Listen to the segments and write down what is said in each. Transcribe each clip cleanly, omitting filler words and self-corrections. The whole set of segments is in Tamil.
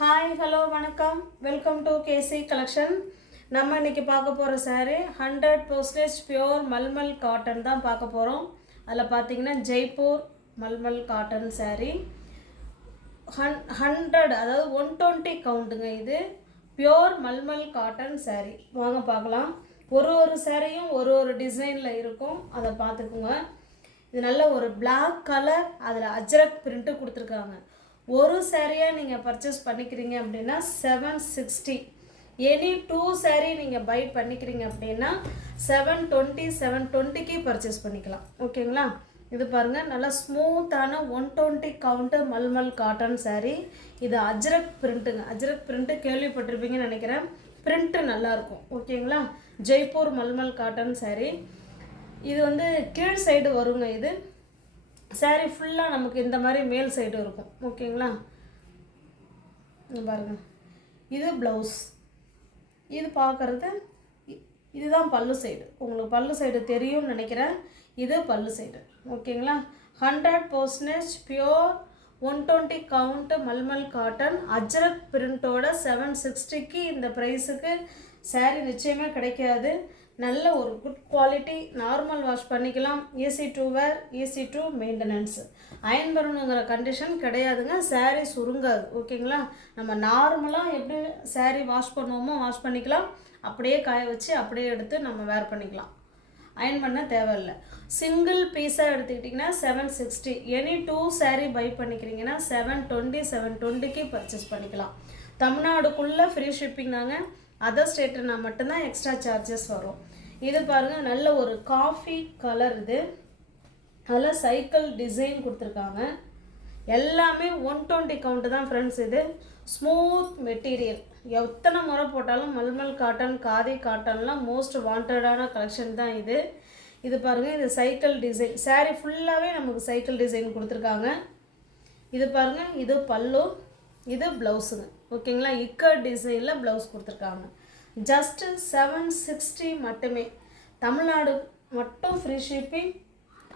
ஹாய் ஹலோ வணக்கம், வெல்கம் டு கேசி கலெக்ஷன். நம்ம இன்றைக்கி பார்க்க போகிற சாரீ 100% பியோர் மல்மல் காட்டன் தான் பார்க்க போகிறோம். அதில் பார்த்தீங்கன்னா ஜெய்ப்பூர் மல்மல் காட்டன் சாரீ 100 அதாவது 120 கவுண்ட்டுங்க. இது பியோர் மல்மல் காட்டன் சாரீ. வாங்க பார்க்கலாம். ஒரு சாரியும் ஒரு டிசைனில் இருக்கும், அதை பார்த்துக்குங்க. இது நல்ல ஒரு பிளாக் கலர், அதில் அஜ்ரக் பிரிண்ட்டு கொடுத்துருக்காங்க. ஒரு சாரியாக நீங்கள் பர்ச்சேஸ் பண்ணிக்கிறீங்க அப்படின்னா 760. எனி 2 சாரீ நீங்கள் பை பண்ணிக்கிறீங்க அப்படின்னா 720 பர்ச்சேஸ் பண்ணிக்கலாம். ஓகேங்களா? இது பாருங்கள், நல்லா ஸ்மூத்தான 120 கவுண்ட்டு மல்மல் காட்டன் சாரீ. இது அஜ்ரக் பிரிண்ட்டுங்க. அஜ்ரக் பிரிண்ட்டு கேள்விப்பட்டிருப்பீங்கன்னு நினைக்கிறேன். பிரிண்ட்டு நல்லாயிருக்கும். ஓகேங்களா? ஜெய்ப்பூர் மல்மல் காட்டன் சாரீ. இது வந்து கீழ் சைடு வருங்க. இது சாரீ ஃபுல்லாக நமக்கு இந்த மாதிரி மேல் சைடு இருக்கும். ஓகேங்களா? பாருங்கள், இது ப்ளவுஸ். இது பார்க்குறது இதுதான் பல்லு சைடு. உங்களுக்கு பல்லு சைடு தெரியும்னு நினைக்கிறேன். இது பல்லு சைடு. ஓகேங்களா? 100% pure 120 count mulmul cotton Ajrakh பிரிண்ட்டோட 760க்கு இந்த ப்ரைஸுக்கு சாரீ நிச்சயமாக கிடைக்காது. நல்ல ஒரு குட் குவாலிட்டி, நார்மல் வாஷ் பண்ணிக்கலாம். Easy to wear, easy to maintenance. Iron பண்ணணுங்கிற கண்டிஷன் கிடையாதுங்க. சாரீ சுருங்காது. ஓகேங்களா? நம்ம நார்மலாக எப்படி சாரீ வாஷ் பண்ணுவோமோ வாஷ் பண்ணிக்கலாம். அப்படியே காய வச்சு அப்படியே எடுத்து நம்ம வேர் பண்ணிக்கலாம். அயன் பண்ண தேவையில்லை. சிங்கிள் பீஸாக எடுத்துக்கிட்டிங்கன்னா 760. எனி 2 சாரீ பை பண்ணிக்கிறீங்கன்னா 720 பர்ச்சேஸ் பண்ணிக்கலாம். தமிழ்நாடுக்குள்ளே ஃப்ரீ ஷிப்பிங் தாங்க. அதர் ஸ்டேட்டுனா மட்டும்தான் எக்ஸ்ட்ரா சார்ஜஸ் வரும். இது பாருங்கள், நல்ல ஒரு காஃபி கலர். இது அதில் சைக்கிள் டிசைன் கொடுத்துருக்காங்க. எல்லாமே 120 கவுண்ட்டு தான் ஃப்ரெண்ட்ஸ். இது ஸ்மூத் மெட்டீரியல். எத்தனை முறை போட்டாலும் மல்மல் காட்டன், காதி காட்டன்லாம் மோஸ்ட் வாண்டடான கலெக்ஷன் தான் இது. இது பாருங்கள், இது சைக்கிள் டிசைன். சாரீ ஃபுல்லாகவே நமக்கு சைக்கிள் டிசைன் கொடுத்துருக்காங்க. இது பாருங்கள், இது பல்லு, இது ப்ளவுஸுங்க. ஓகேங்களா? இக்கட் டிசைனில் ப்ளவுஸ் கொடுத்துருக்காங்க. ஜஸ்ட்டு 760 மட்டுமே. தமிழ்நாடு மட்டும் ஃப்ரீ ஷிப்பிங்.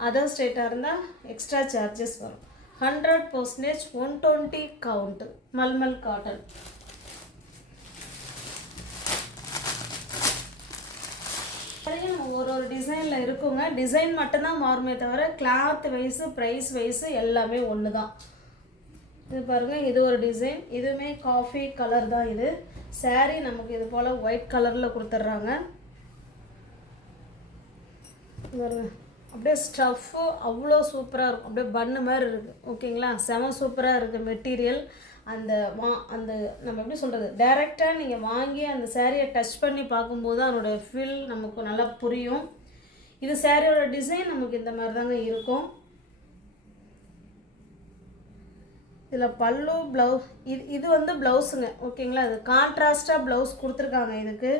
அதர் ஸ்டேட்டாக இருந்தால் எக்ஸ்ட்ரா சார்ஜஸ் வரும். 100% 120 கவுண்ட்டு மல்மல் காட்டன். ஒரு டிசைனில் இருக்குங்க. டிசைன் மட்டும்தான் மாறுமே தவிர கிளாத் வைஸு ப்ரைஸ் வைஸு எல்லாமே ஒன்று தான். இது பாருங்கள், இது ஒரு டிசைன். இதுவுமே காஃபி கலர் தான். இது சாரீ நமக்கு இது போல் ஒயிட் கலரில் கொடுத்துட்றாங்க. பாருங்கள், அப்படியே ஸ்டஃப்பு அவ்வளோ சூப்பராக இருக்கும். அப்படியே பன்னு மாதிரி இருக்குது. ஓகேங்களா? செம சூப்பராக இருக்குது மெட்டீரியல். அந்த நம்ம எப்படி சொல்கிறது, டைரெக்டாக நீங்கள் வாங்கி அந்த சாரியை டச் பண்ணி பார்க்கும்போது அதனுடைய ஃபீல் நமக்கு நல்லா புரியும். இது சாரியோட டிசைன் நமக்கு இந்த மாதிரி தாங்க இருக்கும். இதில் பல்லு, ப்ளவுஸ். இது வந்து ப்ளவுஸுங்க. ஓகேங்களா? இது கான்ட்ராஸ்டாக ப்ளவுஸ் கொடுத்துருக்காங்க. இதுக்கு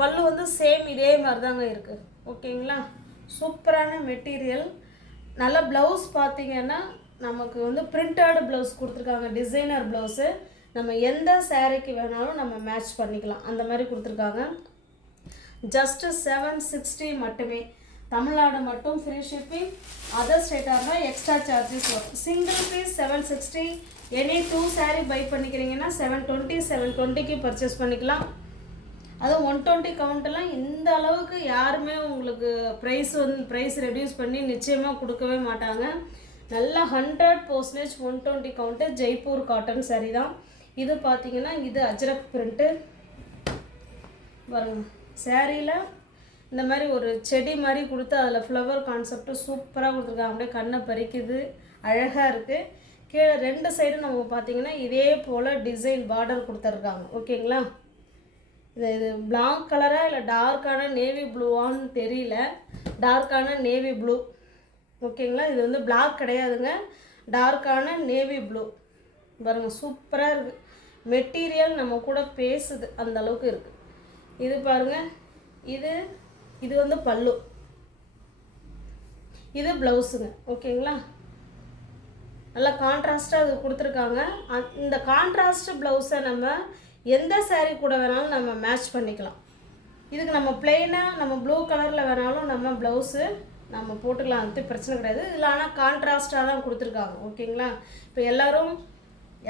பல்லு வந்து சேம் இதே மாதிரி தாங்க இருக்குது. ஓகேங்களா? சூப்பரான மெட்டீரியல். நல்ல ப்ளவுஸ் பார்த்தீங்கன்னா நமக்கு வந்து பிரிண்டட் ப்ளவுஸ் கொடுத்துருக்காங்க. Designer blouse. நம்ம எந்த சாரீக்கு வேணாலும் நம்ம மேட்ச் பண்ணிக்கலாம். அந்த மாதிரி கொடுத்துருக்காங்க. ஜஸ்ட்டு 760 மட்டுமே. தமிழ்நாடு மட்டும் ஃப்ரீ ஷிப்பிங். அதர் ஸ்டேட்டாக இருந்தால் எக்ஸ்ட்ரா சார்ஜஸ் வரும். Single piece 760. Any 2 saree buy பண்ணிக்கிறீங்கன்னா 720 பர்ச்சேஸ் பண்ணிக்கலாம். அதுவும் 120 கவுண்ட்டெல்லாம் இந்த அளவுக்கு யாருமே உங்களுக்கு ப்ரைஸ் ரெடியூஸ் பண்ணி நிச்சயமாக கொடுக்கவே மாட்டாங்க. நல்லா 100% 120 கவுண்ட்டு ஜெய்ப்பூர் காட்டன் சாரீ தான். இது பார்த்தீங்கன்னா இது அஜ்ரக் பிரிண்ட்டு. வரும் சாரியில் இந்த மாதிரி ஒரு செடி மாதிரி கொடுத்து அதில் ஃப்ளவர் கான்செப்ட்டு சூப்பராக கொடுத்துருக்காங்க. அப்படியே கண்ணை பறிக்குது, அழகாக இருக்குது. கீழே 2 சைடும் நம்ம பார்த்திங்கன்னா இதே போல் டிசைன் பார்டர் கொடுத்துருக்காங்க. ஓகேங்களா? இது பிளாக் கலராக இல்லை டார்க்கான நேவி ப்ளூவான்னு தெரியல. டார்க்கான நேவி ப்ளூ. ஓகேங்களா? இது வந்து பிளாக் கிடையாதுங்க, டார்க்கான நேவி ப்ளூ. பாருங்கள், சூப்பராக இருக்குது. மெட்டீரியல் நம்ம கூட பேசுது, அந்த அளவுக்கு இருக்குது. இது பாருங்கள், இது வந்து பல்லு, இது ப்ளவுஸுங்க. ஓகேங்களா? நல்லா கான்ட்ராஸ்ட்டாக அது கொடுத்துருக்காங்க. இந்த கான்ட்ராஸ்ட் ப்ளவுஸை நம்ம எந்த சாரீ கூட வேணாலும் நம்ம மேட்ச் பண்ணிக்கலாம். இதுக்கு நம்ம பிளெயினாக நம்ம ப்ளூ கலரில் வேணாலும் நம்ம ப்ளவுஸு நம்ம போட்டுக்கலாம், அது பிரச்சனை கிடையாது. இதில் ஆனால் கான்ட்ராஸ்டாக தான் கொடுத்துருக்காங்க. ஓகேங்களா? இப்போ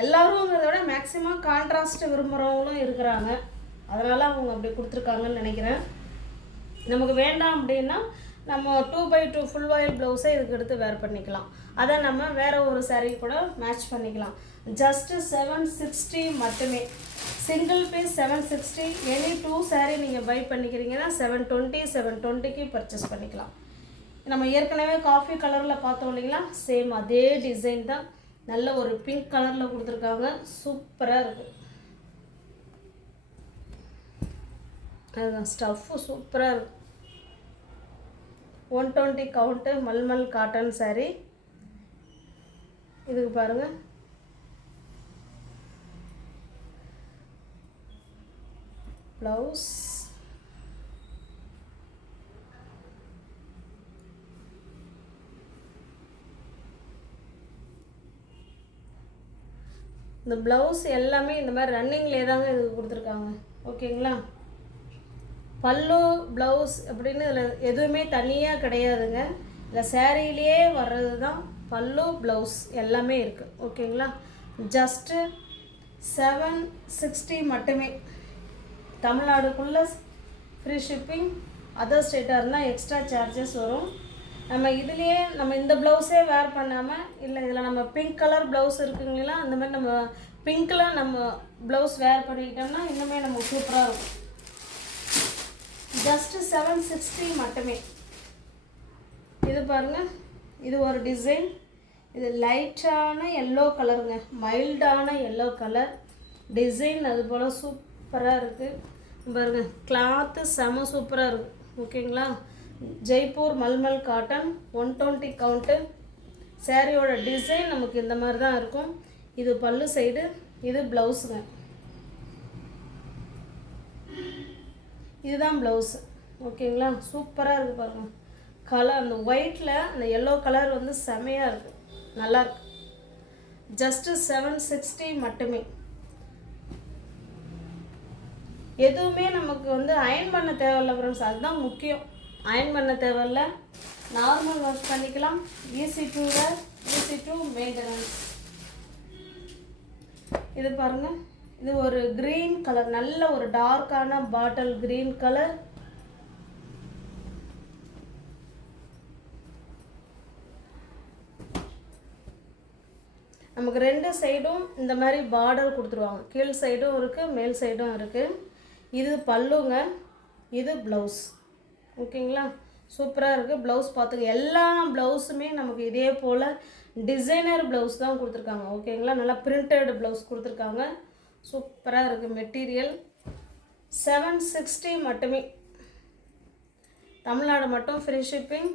எல்லாருங்கிறத விட மேக்ஸிமம் கான்ட்ராஸ்ட் விரும்புகிறவங்களும் இருக்கிறாங்க. அதனால் அவங்க அப்படி கொடுத்துருக்காங்கன்னு நினைக்கிறேன். நமக்கு வேண்டாம் அப்படின்னா நம்ம 2x2 ஃபுல் வாயில் ப்ளவுஸை இதுக்கு எடுத்து வேர் பண்ணிக்கலாம். அதை நம்ம வேறு ஒரு saree கூட மேட்ச் பண்ணிக்கலாம். ஜஸ்ட்டு 760 மட்டுமே. Single piece 760. எனி 2 saree நீங்கள் பை பண்ணிக்கிறீங்கன்னா 720க்கு பர்ச்சேஸ் பண்ணிக்கலாம். நம்ம ஏற்கனவே காஃபி கலரில் பார்த்தோம் இல்லைங்களா, சேம் அதே டிசைன் தான். நல்ல ஒரு பிங்க் கலரில் கொடுத்துருக்காங்க. சூப்பராக இருக்குது. அதுதான் ஸ்டஃப்பு சூப்பராக இருக்குது. 120 கவுண்ட்டு மல்மல் காட்டன் saree. இதுக்கு பாருங்கள், ப்ளவுஸ். இந்த ப்ளவுஸ் எல்லாமே இந்த மாதிரி ரன்னிங்லேயே தாங்க இது கொடுத்துருக்காங்க. ஓகேங்களா? பல்லு ப்ளவுஸ் அப்படின்னு இதில் எதுவுமே தனியாக கிடையாதுங்க. இல்லை சேரீலேயே வர்றது தான் பல்லு ப்ளவுஸ் எல்லாமே இருக்குது. ஓகேங்களா? ஜஸ்ட்டு 760 மட்டுமே. தமிழ்நாடுக்குள்ளே ஃப்ரீ ஷிப்பிங். அதர் ஸ்டேட்டாக இருந்தால் எக்ஸ்ட்ரா சார்ஜஸ் வரும். நம்ம இதுலேயே நம்ம இந்த ப்ளவுஸே வேர் பண்ணாமல், இல்லை இதில் நம்ம பிங்க் கலர் ப்ளவுஸ் இருக்குங்களா, அந்த மாதிரி நம்ம பிங்க்கில் நம்ம ப்ளவுஸ் வேர் பண்ணிக்கிட்டோம்னா இன்னுமே நமக்கு சூப்பராக இருக்கும். ஜஸ்ட்டு 760 மட்டுமே. இது பாருங்கள், இது ஒரு டிசைன். இது லைட்டான எல்லோ கலருங்க, மைல்டான எல்லோ கலர் டிசைன். அது போல் சூப்பராக இருக்குது பாருங்கள். கிளாத்து செம சூப்பராக இருக்குது. ஓகேங்களா? Jaipur mulmul cotton 120 count. சாரியோட டிசைன் நமக்கு இந்த மாதிரி தான் இருக்கும். இது பல்லு சைடு, இது ப்ளவுஸுங்க. இதுதான் ப்ளவுஸு. ஓகேங்களா? சூப்பராக இருக்குது பாருங்கள். கலர் அந்த ஒயிட்டில் அந்த எல்லோ கலர் வந்து செமையாக இருக்குது, நல்லாயிருக்கு. ஜஸ்ட்டு 760 மட்டுமே. எதுவுமே நமக்கு வந்து அயன் பண்ண தேவையில்லை ஃப்ரெண்ட்ஸ், அதுதான் முக்கியம். அயன் பண்ண தேவையில்லை, நார்மல் வாஷ் பண்ணிக்கலாம். Easy to wear, easy to maintenance. இது பாருங்கள், இது ஒரு க்ரீன் கலர், நல்ல ஒரு டார்க்கான பாட்டில் க்ரீன் கலர். நமக்கு ரெண்டு சைடும் இந்த மாதிரி பார்டர் கொடுத்துருவாங்க. கீழ் சைடும் இருக்குது, மேல் சைடும் இருக்குது. இது பல்லுங்க, இது ப்ளவுஸ். ஓகேங்களா? சூப்பராக இருக்குது. ப்ளவுஸ் பார்த்துங்க, எல்லா ப்ளவுஸுமே நமக்கு இதே போல் டிசைனர் ப்ளவுஸ் தான் கொடுத்துருக்காங்க. ஓகேங்களா? நல்லா பிரிண்டட் ப்ளவுஸ் கொடுத்துருக்காங்க. சூப்பராக இருக்குது மெட்டீரியல். 760 மட்டுமே. தமிழ்நாடு மட்டும் ஃப்ரீ ஷிப்பிங்.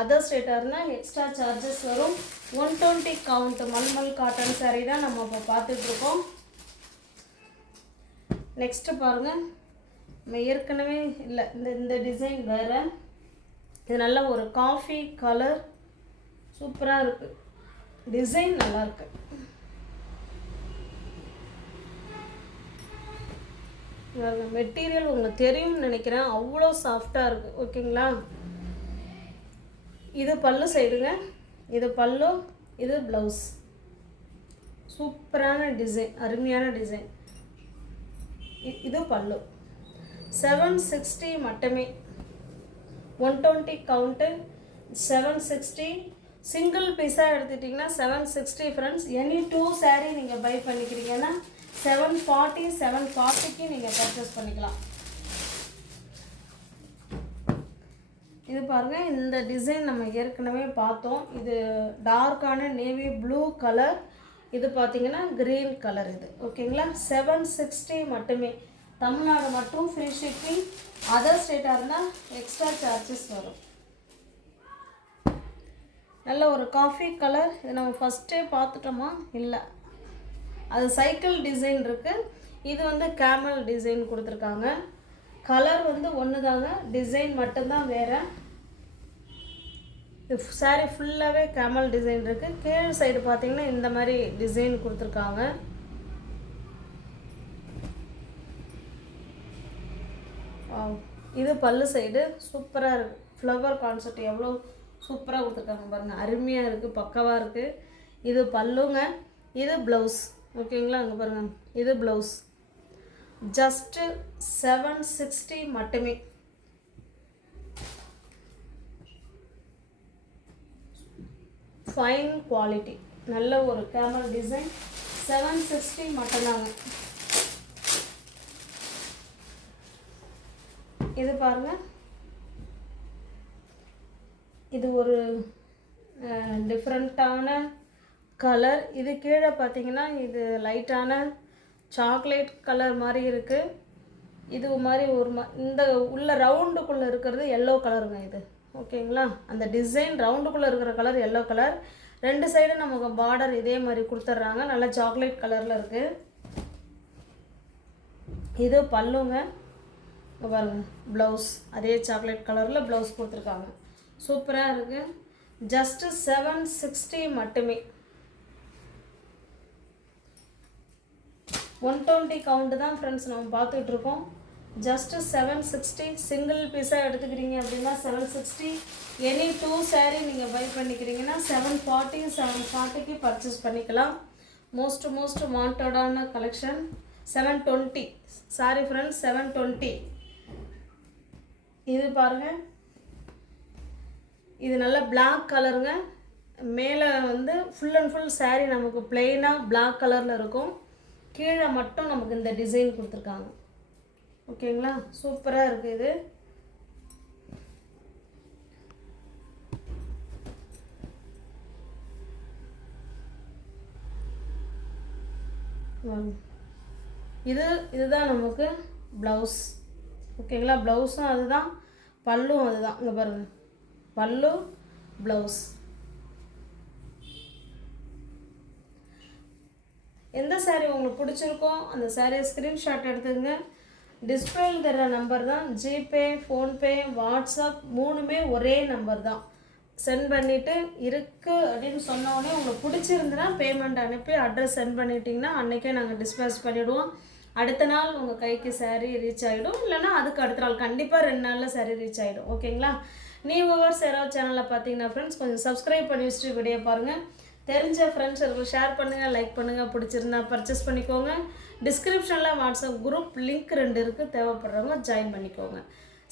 அதர் ஸ்டேட்டாக இருந்தால் எக்ஸ்ட்ரா சார்ஜஸ் வரும். 120 கவுண்ட் மல்மல் காட்டன் சாரீ தான் நம்ம இப்போ பார்த்துட்ருக்கோம். நெக்ஸ்ட்டு பாருங்கள், நம்ம ஏற்கனவே இல்லை, இந்த டிசைன் வேறு. இது நல்ல ஒரு காஃபி கலர், சூப்பராக இருக்குது. டிசைன் நல்லாயிருக்கு. மெட்டீரியல் உங்களுக்கு தெரியும்னு நினைக்கிறேன், அவ்வளோ சாஃப்டாக இருக்குது. ஓகேங்களா? இது பல்லு சைடுங்க, இது பல்லு, இது ப்ளவுஸ். சூப்பரான டிசைன், அருமையான டிசைன். இது பல்லு. 760 மட்டுமே. 120 கவுண்ட்டு, 760. சிங்கிள் பீஸாக எடுத்துட்டிங்கன்னா 760 ஃப்ரெண்ட்ஸ். எனி 2 saree நீங்கள் பை பண்ணிக்கிறீங்கன்னா 740க்கு நீங்கள் பர்ச்சேஸ் பண்ணிக்கலாம். இது பாருங்கள், இந்த டிசைன் நம்ம ஏற்கனவே பார்த்தோம். இது டார்க்கான நேவி ப்ளூ கலர். இது பார்த்திங்கன்னா க்ரீன் கலர். இது ஓகேங்களா? 760 மட்டுமே. தமிழ்நாடு மட்டும் ஃப்ரீ ஷிப்பிங். அதர் ஸ்டேட்டாக இருந்தால் எக்ஸ்ட்ரா சார்ஜஸ் வரும். நல்ல ஒரு காஃபி கலர். இது நம்ம ஃபஸ்ட்டே பார்த்துட்டோமா? இல்லை, அது சைக்கிள் டிசைன் இருக்குது. இது வந்து கேமல் டிசைன் கொடுத்துருக்காங்க. கலர் வந்து ஒன்று தாங்க, டிசைன் மட்டும்தான் வேறு. இது சாரீ ஃபுல்லாகவே கேமல் டிசைன் இருக்குது. கீழ் சைடு பார்த்திங்கன்னா இந்த மாதிரி டிசைன் கொடுத்துருக்காங்க. இது பல்லு சைடு. சூப்பராக இருக்குது. ஃப்ளவர் கான்செப்ட் எவ்வளோ சூப்பராக கொடுத்துருக்காங்க பாருங்கள், அருமையாக இருக்குது, பக்காவாக இருக்குது. இது பல்லுங்க, இது ப்ளவுஸ். ஓகேங்களா, அங்கே பாருங்கள், இது ப்ளவுஸ். ஜஸ்ட்டு 760 மட்டுமே. ஃபைன் குவாலிட்டி, நல்ல ஒரு கேமல் டிசைன். 760 மட்டும்தாங்க. இது பாருங்கள், இது ஒரு டிஃப்ரெண்ட்டான கலர். இது கீழே பார்த்தீங்கன்னா இது லைட்டான சாக்லேட் கலர் மாதிரி இருக்குது. இது மாதிரி ஒரு இந்த உள்ள ரவுண்டுக்குள்ளே இருக்கிறது எல்லோ கலருங்க இது. ஓகேங்களா, அந்த டிசைன் ரவுண்டுக்குள்ளே இருக்கிற கலர் எல்லோ கலர். 2 சைடும் நமக்கு பார்டர் இதே மாதிரி கொடுத்துட்றாங்க, நல்லா சாக்லேட் கலரில் இருக்குது. இது பல்லுங்க, பாருங்க, ப்ளவுஸ் அதே சாக்லேட் கலரில் ப்ளவுஸ் கொடுத்துருக்காங்க. சூப்பராக இருக்குது. ஜஸ்ட்டு 760 மட்டுமே. 120 கவுண்ட்டு தான் ஃப்ரெண்ட்ஸ் நம்ம பார்த்துட்ருக்கோம். ஜஸ்ட்டு 760. சிங்கிள் பீஸாக எடுத்துக்கிறீங்க அப்படின்னா 760. எனி 2 saree நீங்கள் பை பண்ணிக்கிறீங்கன்னா 740, 740க்கு பர்ச்சேஸ் பண்ணிக்கலாம். மோஸ்ட் வாண்டடான கலெக்ஷன். 720, sorry friends, 720. இது பாருங்கள், இது நல்ல பிளாக் கலருங்க. மேலே வந்து ஃபுல் அண்ட் ஃபுல் saree நமக்கு பிளெயினாக பிளாக் கலரில் இருக்கும். கீழே மட்டும் நமக்கு இந்த டிசைன் கொடுத்துருக்காங்க. ஓகேங்களா, சூப்பராக இருக்குது இது. இதுதான் நமக்கு ப்ளவுஸ். ஓகேங்களா, ப்ளவுஸும் அதுதான், பல்லும் அதுதான். இங்கே பாருங்கள், பல்லு ப்ளவுஸ். எந்த saree உங்களுக்கு பிடிச்சிருக்கோ அந்த சாரியை ஸ்க்ரீன்ஷாட் எடுத்துங்க. டிஸ்பிளேயில் தர நம்பர் தான். ஜிபே, ஃபோன்பே, வாட்ஸ்அப் 3மே ஒரே நம்பர் தான். சென்ட் பண்ணிவிட்டு இருக்குது அப்படின்னு சொன்னோடனே உங்களுக்கு பிடிச்சிருந்துன்னா பேமெண்ட் அனுப்பி அட்ரஸ் சென்ட் பண்ணிட்டீங்கன்னா அன்றைக்கே நாங்கள் டிஸ்பேச் பண்ணிவிடுவோம். அடுத்த நாள் உங்கள் கைக்கு saree ரீச் ஆகிடும். இல்லைனா அதுக்கு அடுத்த நாள், கண்டிப்பாக 2 நாளில் saree ரீச் ஆகிடும். ஓகேங்களா, நீ ஓவர் சேராவ் சேனலில் பார்த்தீங்கன்னா ஃப்ரெண்ட்ஸ் கொஞ்சம் சப்ஸ்கிரைப் பண்ணி வச்சுட்டு வீடியோ பாருங்கள். தெரிஞ்ச ஃப்ரெண்ட்ஸ் இருக்கும் ஷேர் பண்ணுங்கள், லைக் பண்ணுங்கள். பிடிச்சிருந்தா பர்ச்சேஸ் பண்ணிக்கோங்க. டிஸ்கிரிப்ஷனில் வாட்ஸ்அப் குரூப் லிங்க் 2 இருக்குது, தேவைப்படுறவங்க ஜாயின் பண்ணிக்கோங்க.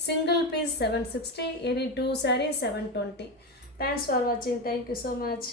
Single piece 760, any 2 saree 720. Thanks for வாட்சிங். Thank you so much.